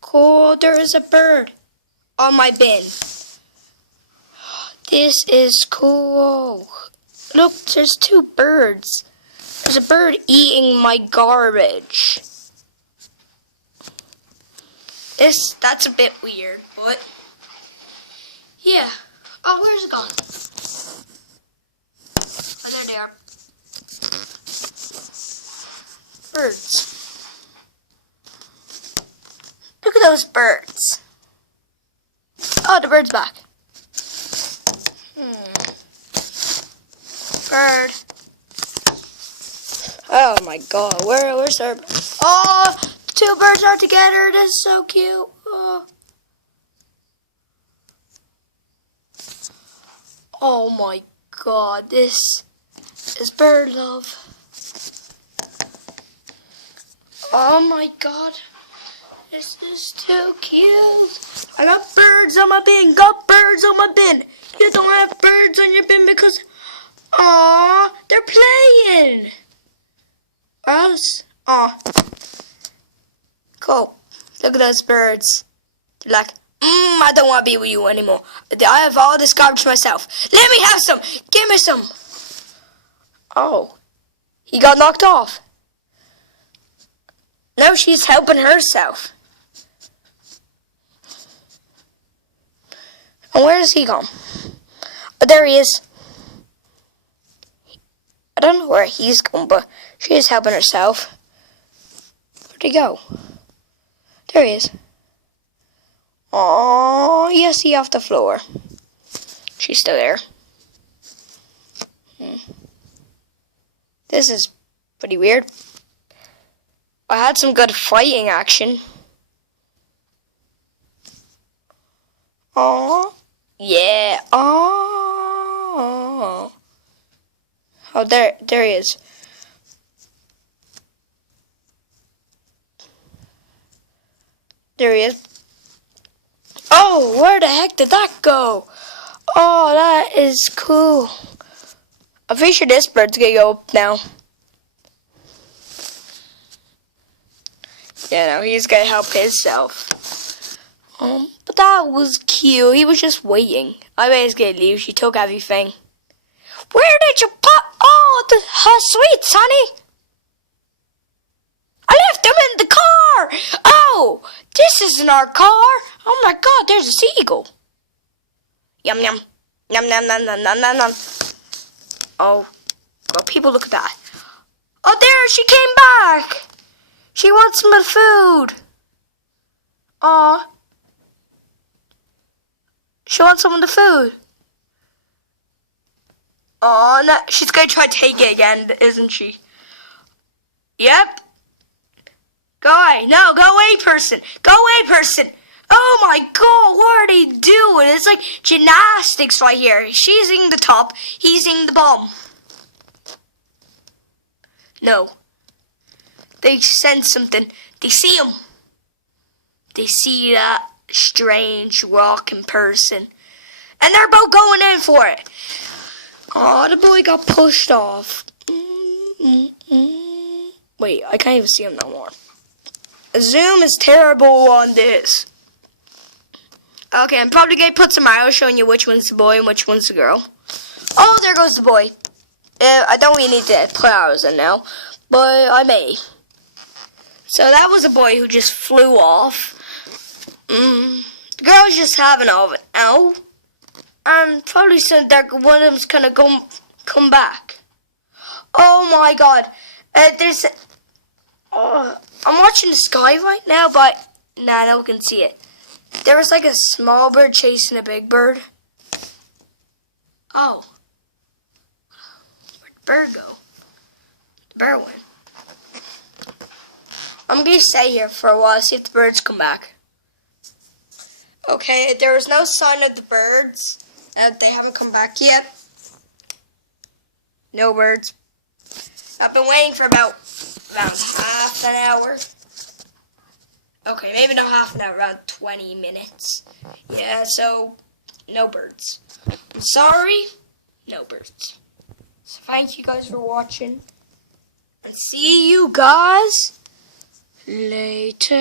Cool, there is a bird on my bin. This is cool. Look, there's two birds. There's a bird eating my garbage. That's a bit weird, but yeah. Oh, where's it gone? Oh, there they are. Birds. Look at those birds. Oh, the bird's back. Bird. Oh my god, where's our bird? Oh, the two birds are together. This is so cute. Oh my god, this is bird love. Oh my god, this is too cute. I got birds on my bin. Got birds on my bin. You don't have birds on your bin because, aw, they're playing. Or else, aw. Cool. Look at those birds. They're like, I don't want to be with you anymore. I have all this garbage myself. Let me have some. Give me some. Oh, he got knocked off. Now she's helping herself. And where does he go? Oh, there he is. I don't know where he's going, but she is helping herself. Where'd he go? There he is. Oh, yes, he off the floor. She's still there. This is pretty weird. I had some good fighting action. Oh, yeah. Oh, there he is. There he is. Oh, where the heck did that go? Oh, that is cool. I'm pretty sure this bird's gonna go up now. Yeah, no, he's gonna help himself. But that was cute. He was just waiting. I was gonna leave. She took everything. Where did you put all the sweets, honey? I left them in the car. Oh, this isn't our car. Oh my God, there's a seagull. Yum yum, yum yum yum yum yum yum yum. Oh, well, people, look at that. Oh, there, she came back. She wants some food. Aw. She wants some of the food. Oh, no, she's going to try to take it again, isn't she? Yep. Go away. No, go away, person. Go away, person. Oh, my God, what are they doing? It's like gymnastics right here. She's eating the top. He's eating the bottom. No. They sense something. They see him. They see that strange walking person. And they're both going in for it. Oh, the boy got pushed off. Wait, I can't even see him no more. Zoom is terrible on this. Okay, I'm probably going to put some arrows showing you which one's the boy and which one's the girl. Oh, there goes the boy. I don't really need to put arrows in now, but I may. So that was a boy who just flew off. The girl's just having all of it. Ow. And probably soon one of them's gonna come back. Oh my God. I'm watching the sky right now, but nah, no one can see it. There was like a small bird chasing a big bird. Oh. Where'd the bird go? The bird went. I'm going to stay here for a while, see if the birds come back. Okay, there was no sign of the birds. They haven't come back yet. No birds. I've been waiting for about half an hour. Okay, maybe not half an hour, around 20 minutes. Yeah, so no birds. I'm sorry, no birds. So thank you guys for watching. And see you guys later.